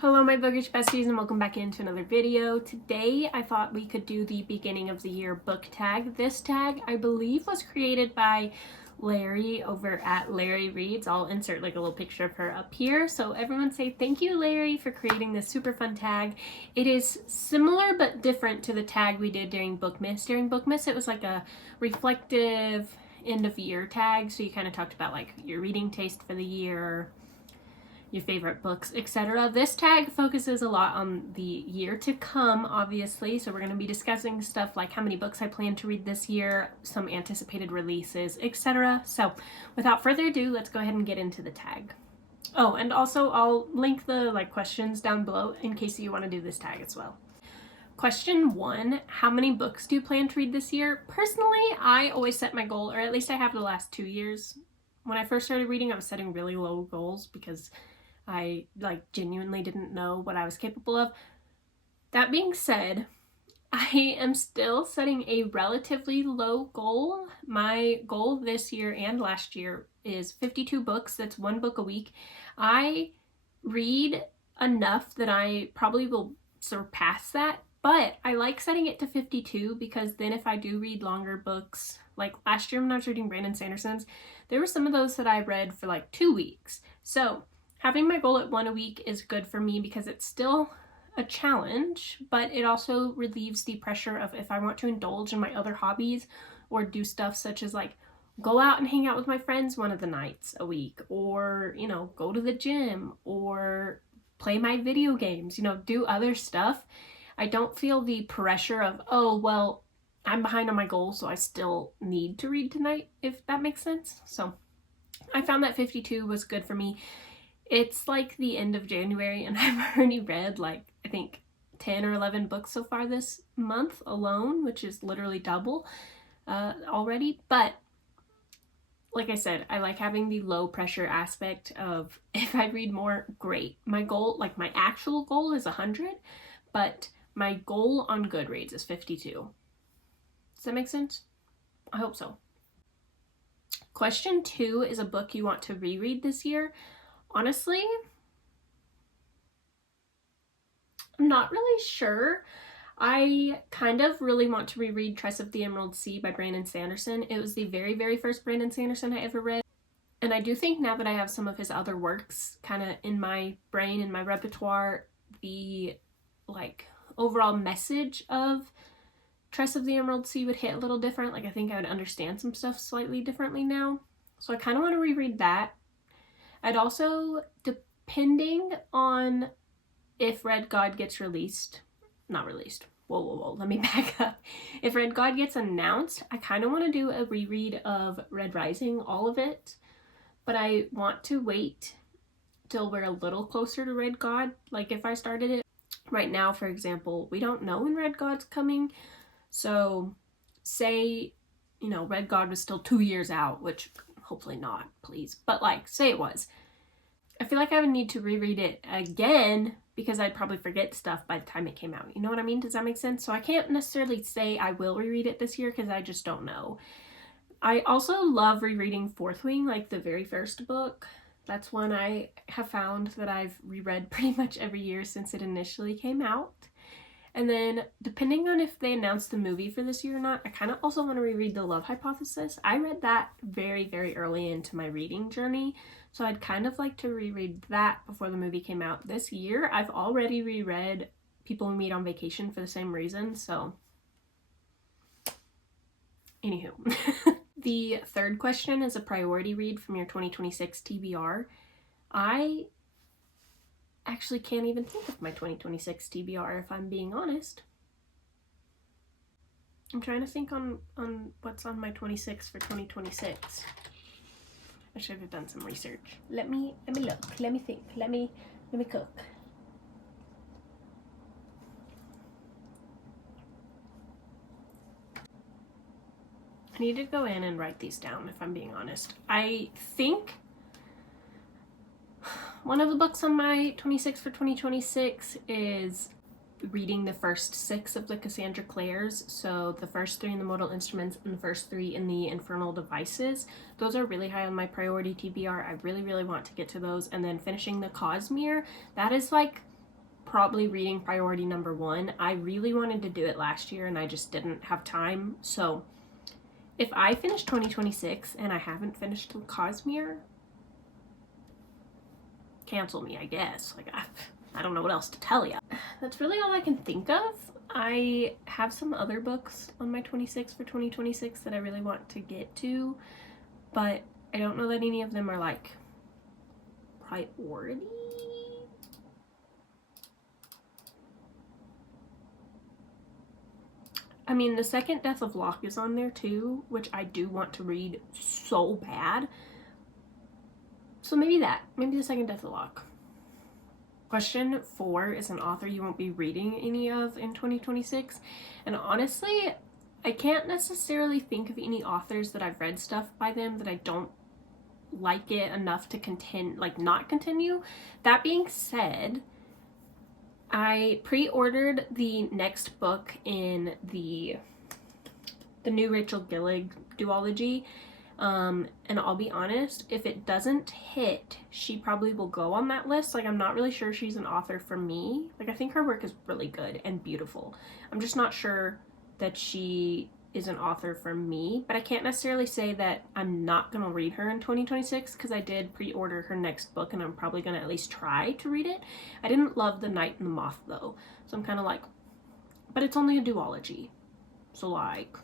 Hello my bookish besties and welcome back into another video. Today I thought we could do the beginning of the year book tag. This tag I believe was created by Larry over at Larry Reads. I'll insert like a little picture of her up here. So everyone say thank you Larry for creating this super fun tag. It is similar but different to the tag we did during Bookmas. During Bookmas it was like a reflective end of year tag. So you kind of talked about like your reading taste for the year, your favorite books, etc. This tag focuses a lot on the year to come, obviously. So we're going to be discussing stuff like how many books I plan to read this year, some anticipated releases, etc. So without further ado, let's go ahead and get into the tag. Oh, and also I'll link the questions down below in case you want to do this tag as well. Question 1, how many books do you plan to read this year? Personally, I always set my goal, or at least I have the last 2 years. When I first started reading, I was setting really low goals because I genuinely didn't know what I was capable of. That being said, I am still setting a relatively low goal. My goal this year and last year is 52 books. That's 1 book a week. I read enough that I probably will surpass that, but I like setting it to 52 because then if I do read longer books, like last year when I was reading Brandon Sanderson's, there were some of those that I read for like 2 weeks. So having my goal at 1 a week is good for me because it's still a challenge, but it also relieves the pressure of if I want to indulge in my other hobbies or do stuff such as like go out and hang out with my friends one of the nights a week, or, you know, go to the gym or play my video games, you know, do other stuff. I don't feel the pressure of, oh, well, I'm behind on my goal, so I still need to read tonight, if that makes sense. So I found that 52 was good for me. It's like the end of January and I've already read like I think 10 or 11 books so far this month alone, which is literally double already. But like I said, I like having the low pressure aspect of if I read more, great. My goal, like my actual goal is 100, but my goal on Goodreads is 52. Does that make sense? I hope so. Question 2 is a book you want to reread this year. Honestly, I'm not really sure. I kind of really want to reread Tropes of the Emerald Sea by Brandon Sanderson. It was the very, very first Brandon Sanderson I ever read. And I do think now that I have some of his other works kind of in my brain, in my repertoire, the overall message of Tropes of the Emerald Sea would hit a little different. I think I would understand some stuff slightly differently now. So I kind of want to reread that. I'd also, depending on if Red God gets released, not released, whoa, let me back up. If Red God gets announced, I kind of want to do a reread of Red Rising, all of it, but I want to wait till we're a little closer to Red God. Like if I started it right now, for example, we don't know when Red God's coming, so say, you know, Red God was still 2 years out, which hopefully not, please. But like, say it was. I feel like I would need to reread it again because I'd probably forget stuff by the time it came out. You know what I mean? Does that make sense? So I can't necessarily say I will reread it this year because I just don't know. I also love rereading Fourth Wing, like the very first book. That's one I have found that I've reread pretty much every year since it initially came out. And then, depending on if they announce the movie for this year or not, I kind of also want to reread The Love Hypothesis. I read that very, very early into my reading journey, so I'd kind of like to reread that before the movie came out this year. I've already reread People We Meet on Vacation for the same reason, so anywho. The third question is a priority read from your 2026 TBR. I actually can't even think of my 2026 TBR if I'm being honest. I'm trying to think on what's on my 26 for 2026. I should have done some research. Let me look. Let me think. Let me cook. I need to go in and write these down if I'm being honest. I think one of the books on my 26 for 2026 is reading the first 6 of the Cassandra Clares, so the first 3 in the Mortal Instruments and the first 3 in the Infernal Devices. Those are really high on my priority TBR. I really, really want to get to those. And then finishing the Cosmere, that is like probably reading priority number 1. I really wanted to do it last year and I just didn't have time. So if I finish 2026 and I haven't finished Cosmere, cancel me, I guess. Like, I don't know what else to tell you. That's really all I can think of. I have some other books on my 26 for 2026 that I really want to get to, but I don't know that any of them are like priority. I mean, the second Death of Locke is on there too, which I do want to read so bad. So maybe that. Maybe the second Death of Locke. Question 4 is an author you won't be reading any of in 2026. And honestly, I can't necessarily think of any authors that I've read stuff by them that I don't like it enough to not continue. That being said, I pre-ordered the next book in the new Rachel Gillig duology, and I'll be honest, if it doesn't hit, she probably will go on that list. Like, I'm not really sure she's an author for me. Like, I think her work is really good and beautiful. I'm just not sure that she is an author for me, but I can't necessarily say that I'm not gonna read her in 2026 because I did pre-order her next book and I'm probably gonna at least try to read it. I didn't love The Night and the Moth though, so I'm kind of like, but it's only a duology, so like.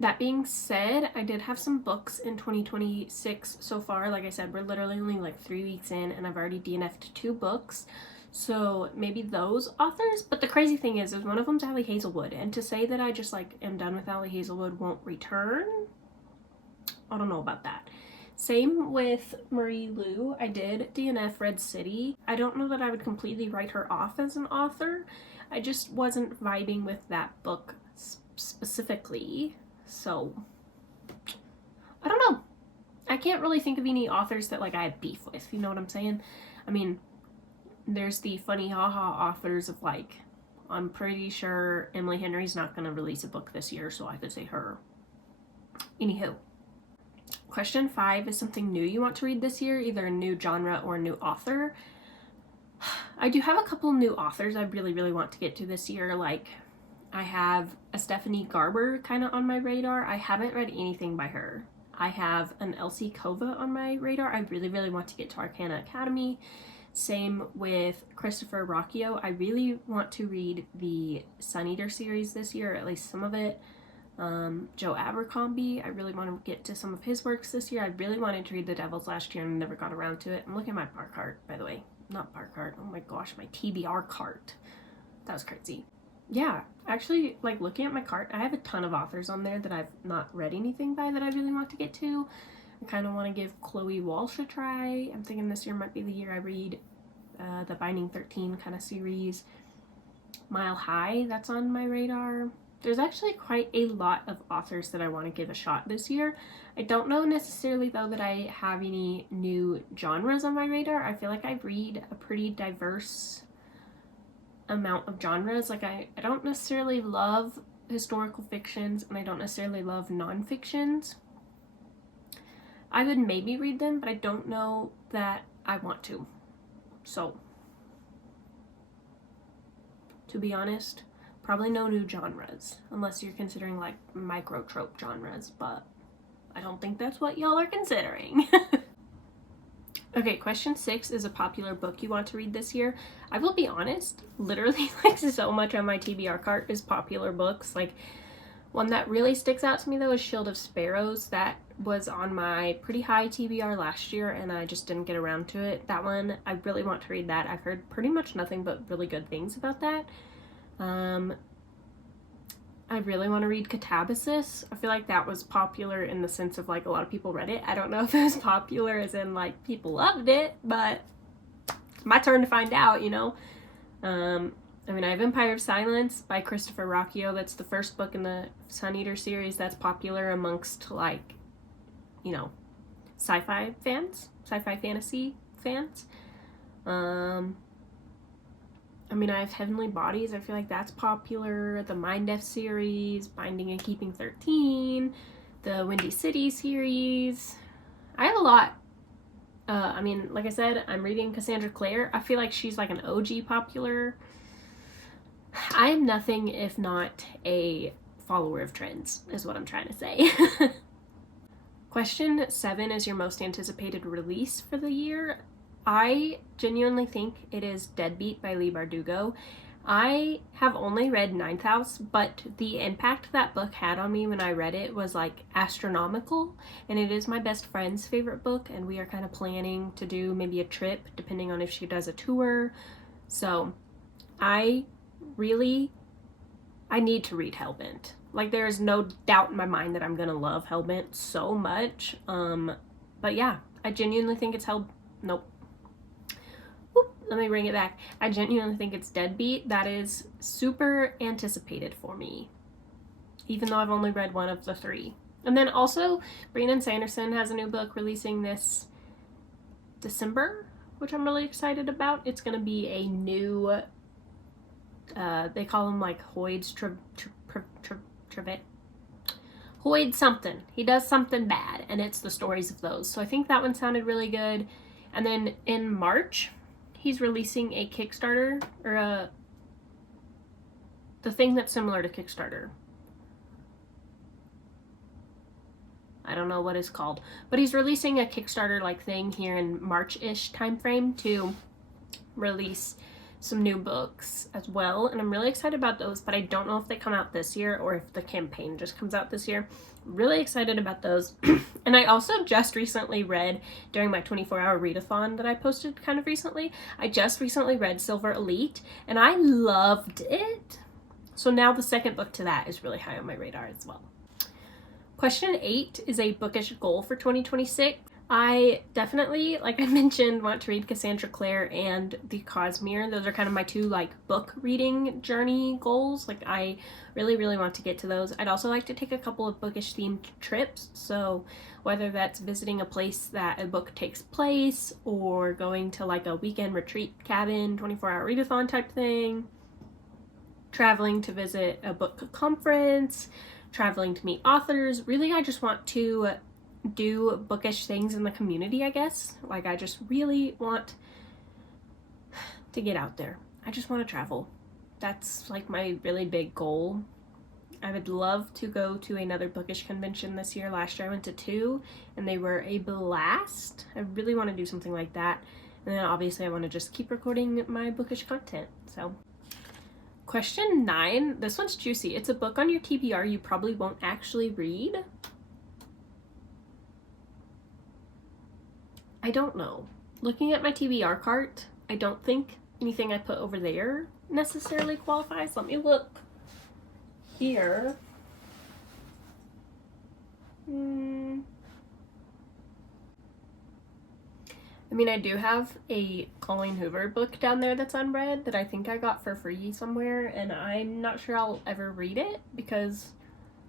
That being said, I did have some books in 2026 so far. Like I said, we're literally only like 3 weeks in and I've already DNF'd 2 books. So maybe those authors. But the crazy thing is one of them's Ali Hazelwood. And to say that I just like am done with Ali Hazelwood, won't return, I don't know about that. Same with Marie Lu. I did DNF Red City. I don't know that I would completely write her off as an author. I just wasn't vibing with that book specifically. So, I don't know. I can't really think of any authors that like I have beef with, you know what I'm saying? I mean, there's the funny haha authors of like, I'm pretty sure Emily Henry's not going to release a book this year, so I could say her. Anywho. Question 5 is something new you want to read this year, either a new genre or a new author. I do have a couple new authors I really, really want to get to this year. Like, I have a Stephanie Garber kind of on my radar. I haven't read anything by her. I have an Elsie Kova on my radar. I really, really want to get to Arcana Academy. Same with Christopher Rocchio. I really want to read the Sun Eater series this year, or at least some of it. Joe Abercrombie, I really want to get to some of his works this year. I really wanted to read The Devils last year and never got around to it. I'm looking at my bar cart, by the way. Not bar cart. Oh my gosh, my TBR cart. That was crazy. Yeah, actually, like, looking at my cart, I have a ton of authors on there that I've not read anything by that I really want to get to. I kind of want to give Chloe Walsh a try. I'm thinking this year might be the year I read the Binding 13 kind of series. Mile High, that's on my radar. There's actually quite a lot of authors that I want to give a shot this year. I don't know necessarily, though, that I have any new genres on my radar. I feel like I read a pretty diverse amount of genres. Like, I don't necessarily love historical fictions, and I don't necessarily love non-fictions. I would maybe read them, but I don't know that I want to. So, to be honest, probably no new genres, unless you're considering like micro trope genres, but I don't think that's what y'all are considering. Okay, question 6 is a popular book you want to read this year. I will be honest, literally like so much on my TBR cart is popular books. Like, one that really sticks out to me though is Shield of Sparrows. That was on my pretty high TBR last year and I just didn't get around to it. That one, I really want to read that. I've heard pretty much nothing but really good things about that. I really want to read Catabasis. I feel like that was popular in the sense of like a lot of people read it. I don't know if it was popular as in like people loved it, but it's my turn to find out, you know? I mean, I have Empire of Silence by Christopher Rocchio. That's the first book in the Sun Eater series that's popular amongst like, you know, sci-fi fans, sci-fi fantasy fans. I mean, I have Heavenly Bodies. I feel like that's popular. The Mind F series, Binding and Keeping 13, the Windy City series. I have a lot I mean, like I said, I'm reading Cassandra Clare. I feel like she's like an OG popular. I am nothing if not a follower of trends, is what I'm trying to say. Question 7 is your most anticipated release for the year. I genuinely think it is Deadbeat by Leigh Bardugo. I have only read Ninth House, but the impact that book had on me when I read it was like astronomical, and it is my best friend's favorite book, and we are kind of planning to do maybe a trip depending on if she does a tour. So I need to read Hellbent. Like, there is no doubt in my mind that I'm gonna love Hellbent so much. But yeah, I genuinely think it's nope. Whoop, let me bring it back. I genuinely think it's Deadbeat. That is super anticipated for me, even though I've only read one of the 3. And then also, Brandon Sanderson has a new book releasing this December, which I'm really excited about. It's gonna be a new, they call them like Hoyd's Hoyd something. He does something bad, and it's the stories of those. So I think that one sounded really good. And then in March, he's releasing a Kickstarter, or the thing that's similar to Kickstarter. I don't know what it's called, but he's releasing a Kickstarter like thing here in March-ish time frame to release some new books as well, and I'm really excited about those, but I don't know if they come out this year or if the campaign just comes out this year. Really excited about those. And I also just recently read, during my 24-hour readathon that I posted kind of recently, I just recently read Silver Elite, and I loved it. So now the second book to that is really high on my radar as well. Question 8 is a bookish goal for 2026. I definitely, like I mentioned, want to read Cassandra Clare and The Cosmere. Those are kind of my 2 like book reading journey goals. Like, I really want to get to those. I'd also like to take a couple of bookish themed trips. So whether that's visiting a place that a book takes place, or going to like a weekend retreat cabin, 24-hour readathon type thing, traveling to visit a book conference, traveling to meet authors. Really, I just want to do bookish things in the community, I guess. Like, I just really want to get out there. I just want to travel. That's like my really big goal. I would love to go to another bookish convention this year. Last year I went to 2 and they were a blast. I really want to do something like that. And then obviously I want to just keep recording my bookish content. So question 9, this one's juicy. It's a book on your TBR you probably won't actually read. I don't know. Looking at my TBR cart, I don't think anything I put over there necessarily qualifies. Let me look here. I mean, I do have a Colleen Hoover book down there that's unread that I think I got for free somewhere, and I'm not sure I'll ever read it because,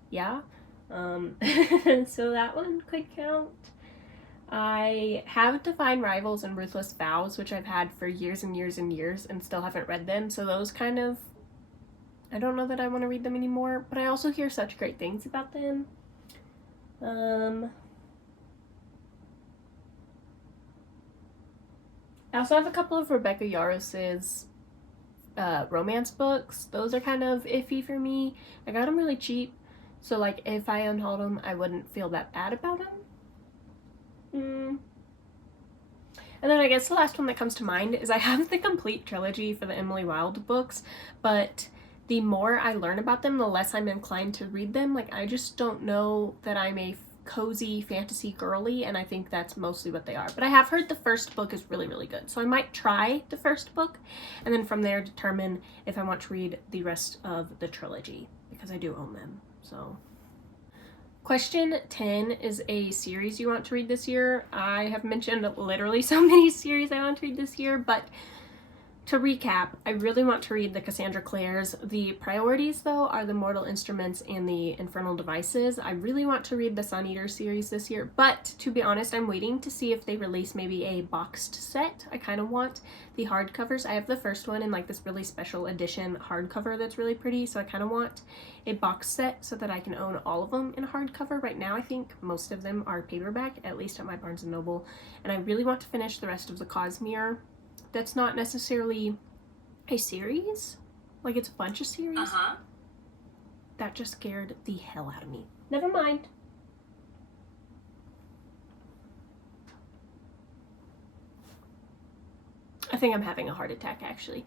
yeah. So that one could count. I have Divine Rivals and Ruthless Vows, which I've had for years and years and years and still haven't read them. So those kind of, I don't know that I want to read them anymore, but I also hear such great things about them. I also have a couple of Rebecca Yaros's romance books. Those are kind of iffy for me. I got them really cheap, so like if I unhauled them, I wouldn't feel that bad about them. And then I guess the last one that comes to mind is I have the complete trilogy for the Emily Wilde books, but the more I learn about them, the less I'm inclined to read them. Like, I just don't know that I'm a cozy fantasy girly, and I think that's mostly what they are. But I have heard the first book is really good, so I might try the first book, and then from there determine if I want to read the rest of the trilogy, because I do own them, so... Question 10 is a series you want to read this year. I have mentioned literally so many series I want to read this year, but To recap, I really want to read the Cassandra Clares. The priorities, though, are the Mortal Instruments and the Infernal Devices. I really want to read the Sun Eater series this year, but to be honest, I'm waiting to see if they release maybe a boxed set. I kind of want the hardcovers. I have the first one in like this really special edition hardcover that's really pretty, so I kind of want a box set so that I can own all of them in hardcover. Right now, I think most of them are paperback, at least at my Barnes & Noble, and I really want to finish the rest of the Cosmere. That's not necessarily a series. Like, it's a bunch of series. That just scared the hell out of me. Never mind. I think I'm having a heart attack, actually.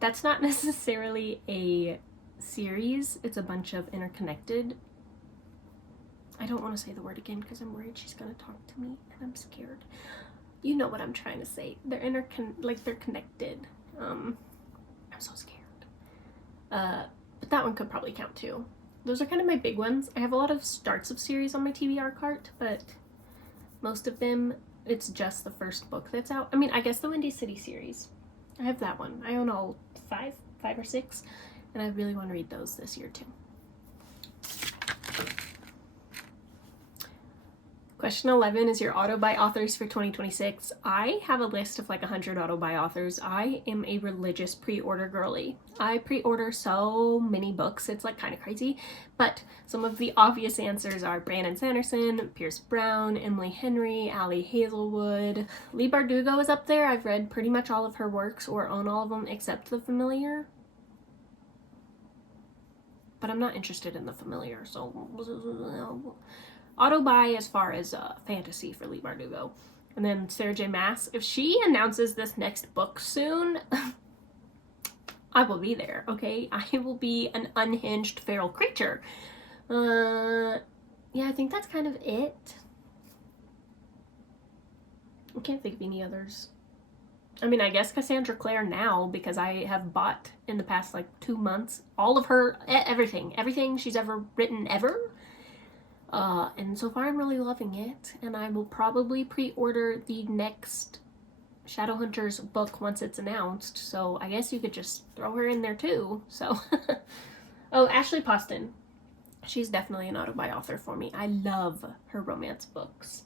That's not necessarily a series. It's a bunch of interconnected. I don't want to say the word again because I'm worried she's going to talk to me and I'm scared. You know what I'm trying to say. They're they're connected. I'm so scared. But that one could probably count too. Those are kind of my big ones. I have a lot of starts of series on my TBR cart, but most of them, it's just the first book that's out. I mean, I guess the Windy City series. I have that one. I own all five or six, and I really want to read those this year too. Question 11 is your auto-buy authors for 2026. I have a list of like 100 auto-buy authors. I am a religious pre-order girly. I pre-order so many books, it's like kind of crazy. But some of the obvious answers are Brandon Sanderson, Pierce Brown, Emily Henry, Ali Hazelwood. Leigh Bardugo is up there. I've read pretty much all of her works or own all of them except The Familiar. But I'm not interested in The Familiar, so... Auto-buy as far as fantasy for Leigh Bardugo. And then Sarah J. Maas. If she announces this next book soon, I will be there, okay? I will be an unhinged feral creature. Yeah, I think that's kind of it. I can't think of any others. I mean, I guess Cassandra Clare now, because I have bought in the past like 2 months all of her, everything she's ever written ever. And so far I'm really loving it, and I will probably pre-order the next Shadowhunters book once it's announced, so I guess you could just throw her in there too, so. Oh, Ashley Poston. She's definitely an auto-buy author for me. I love her romance books.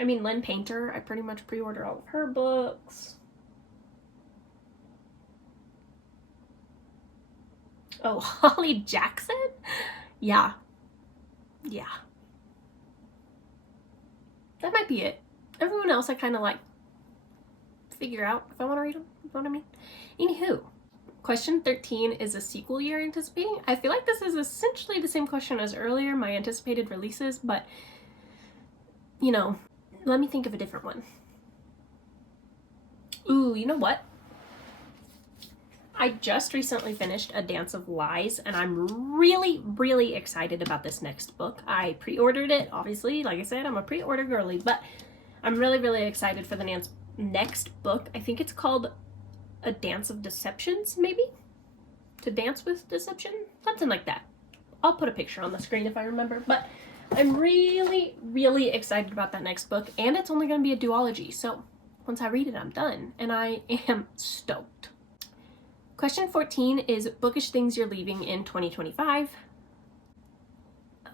I mean, Lynn Painter, I pretty much pre-order all of her books. Oh, Holly Jackson? Yeah. That might be it. Everyone else I kind of like figure out if I want to read them. You know what I mean? Anywho, question 13 is a sequel you're anticipating. I feel like this is essentially the same question as earlier, my anticipated releases, but, you know, let me think of a different one. Ooh, you know what? I just recently finished A Dance of Lies, and I'm really excited about this next book. I pre-ordered it, obviously. Like I said, I'm a pre-order girly, but I'm really excited for the next book. I think it's called A Dance of Deceptions, maybe? To Dance with Deception? Something like that. I'll put a picture on the screen if I remember, but I'm really excited about that next book, and it's only going to be a duology, so once I read it, I'm done, and I am stoked. Question 14 is bookish things you're leaving in 2025.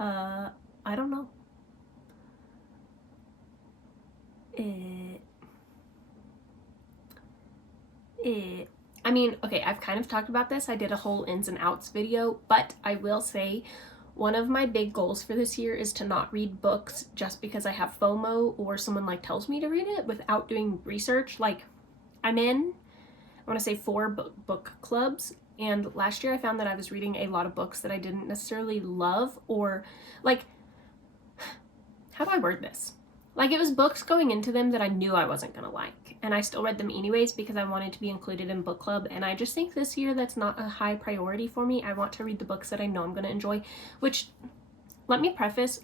I don't know. I mean, okay, I've kind of talked about this. I did a whole ins and outs video, but I will say one of my big goals for this year is to not read books just because I have FOMO or someone like tells me to read it without doing research. Like, I'm in, I want to say 4 book clubs, and last year I found that I was reading a lot of books that I didn't necessarily love, or like, how do I word this? Like, it was books going into them that I knew I wasn't gonna like, and I still read them anyways because I wanted to be included in book club, and I just think this year that's not a high priority for me. I want to read the books that I know I'm gonna enjoy, which, let me preface,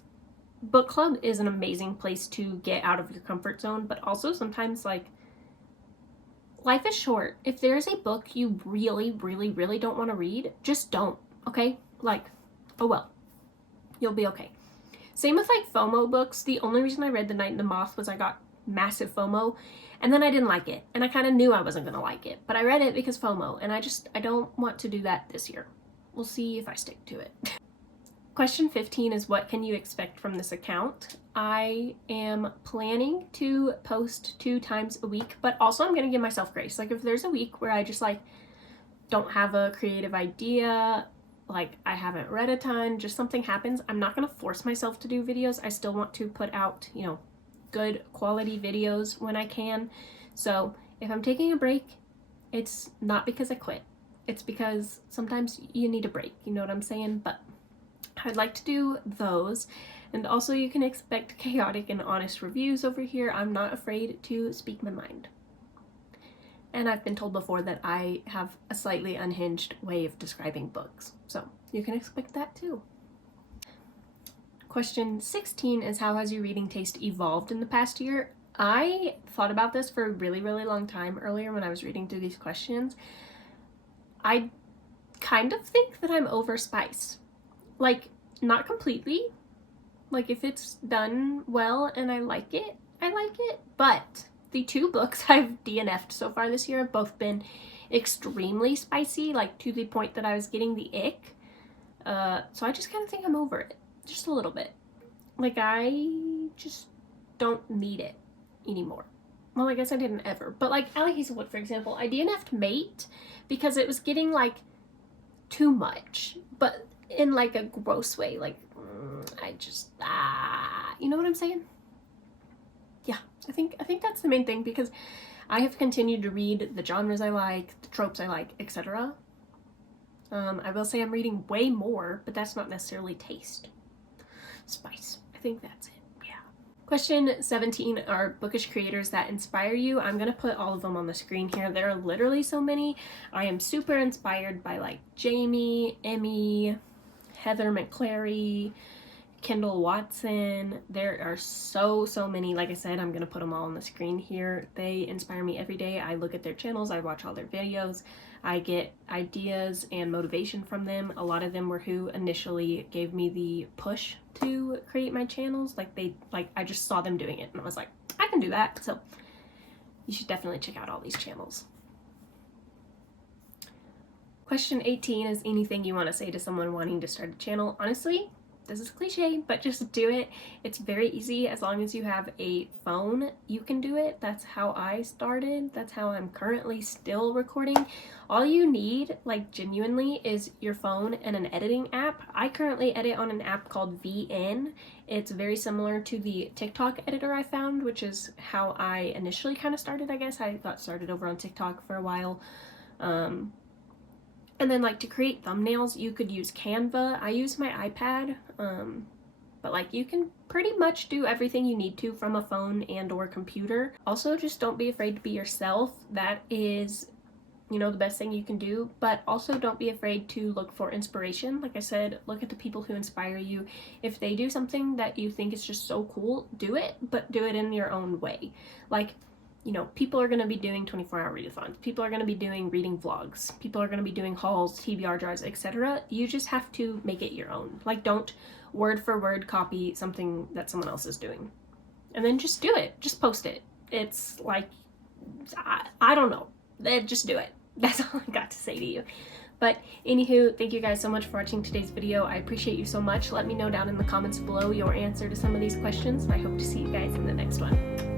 book club is an amazing place to get out of your comfort zone, but also sometimes, like, life is short. If there's a book you really don't want to read, just don't, okay? Like, oh well, you'll be okay. Same with like FOMO books. The only reason I read The Night and the Moth was I got massive FOMO, and then I didn't like it, and I kind of knew I wasn't gonna like it, but I read it because FOMO, and I don't want to do that this year. We'll see if I stick to it. Question 15 is, what can you expect from this account? I am planning to post 2 times a week, but also I'm gonna give myself grace. Like if there's a week where I just like don't have a creative idea, like I haven't read a ton, just something happens, I'm not gonna force myself to do videos. I still want to put out, you know, good quality videos when I can. So if I'm taking a break, it's not because I quit. It's because sometimes you need a break, you know what I'm saying? But I'd like to do those. And also you can expect chaotic and honest reviews over here. I'm not afraid to speak my mind. And I've been told before that I have a slightly unhinged way of describing books, so you can expect that too. Question 16 is, how has your reading taste evolved in the past year? I thought about this for a really, really long time earlier when I was reading through these questions. I kind of think that I'm over spice. Like, not completely. Like, if it's done well and I like it, but the 2 books I've DNF'd so far this year have both been extremely spicy, like to the point that I was getting the ick. So I just kind of think I'm over it, just a little bit. Like I just don't need it anymore. Well, I guess I didn't ever, but like Allie Hazelwood, for example, I DNF'd Mate because it was getting like too much, but in like a gross way. Like I just you know what I'm saying? Yeah, I think that's the main thing, because I have continued to read the genres I like, the tropes I like, etc. I will say I'm reading way more, but that's not necessarily taste. Spice. I think that's it. Yeah. Question 17 are bookish creators that inspire you. I'm gonna put all of them on the screen here. There are literally so many. I am super inspired by like Jamie, Emmy, Heather McClary, Kendall Watson. There are so many. Like I said, I'm gonna put them all on the screen here. They inspire me every day. I look at their channels, I watch all their videos, I get ideas and motivation from them. A lot of them were who initially gave me the push to create my channels. Like I just saw them doing it and I was like, I can do that. So you should definitely check out all these channels. Question 18 is, anything you want to say to someone wanting to start a channel? Honestly, this is cliche, but just do it. It's very easy. As long as you have a phone, you can do it. That's how I started. That's how I'm currently still recording. All you need, like genuinely, is your phone and an editing app. I currently edit on an app called VN. It's very similar to the TikTok editor I found, which is how I initially kind of started, I guess. I got started over on TikTok for a while. And then like to create thumbnails, you could use Canva. I use my iPad, but like you can pretty much do everything you need to from a phone and or computer. Also, just don't be afraid to be yourself. That is, you know, the best thing you can do. But also don't be afraid to look for inspiration. Like I said, look at the people who inspire you. If they do something that you think is just so cool, do it, but do it in your own way. Like, you know, people are going to be doing 24-hour readathons. People are going to be doing reading vlogs. People are going to be doing hauls, TBR jars, etc. You just have to make it your own. Like, don't word for word copy something that someone else is doing. And then just do it. Just post it. It's like, I don't know. Just do it. That's all I got to say to you. But anywho, thank you guys so much for watching today's video. I appreciate you so much. Let me know down in the comments below your answer to some of these questions. And I hope to see you guys in the next one.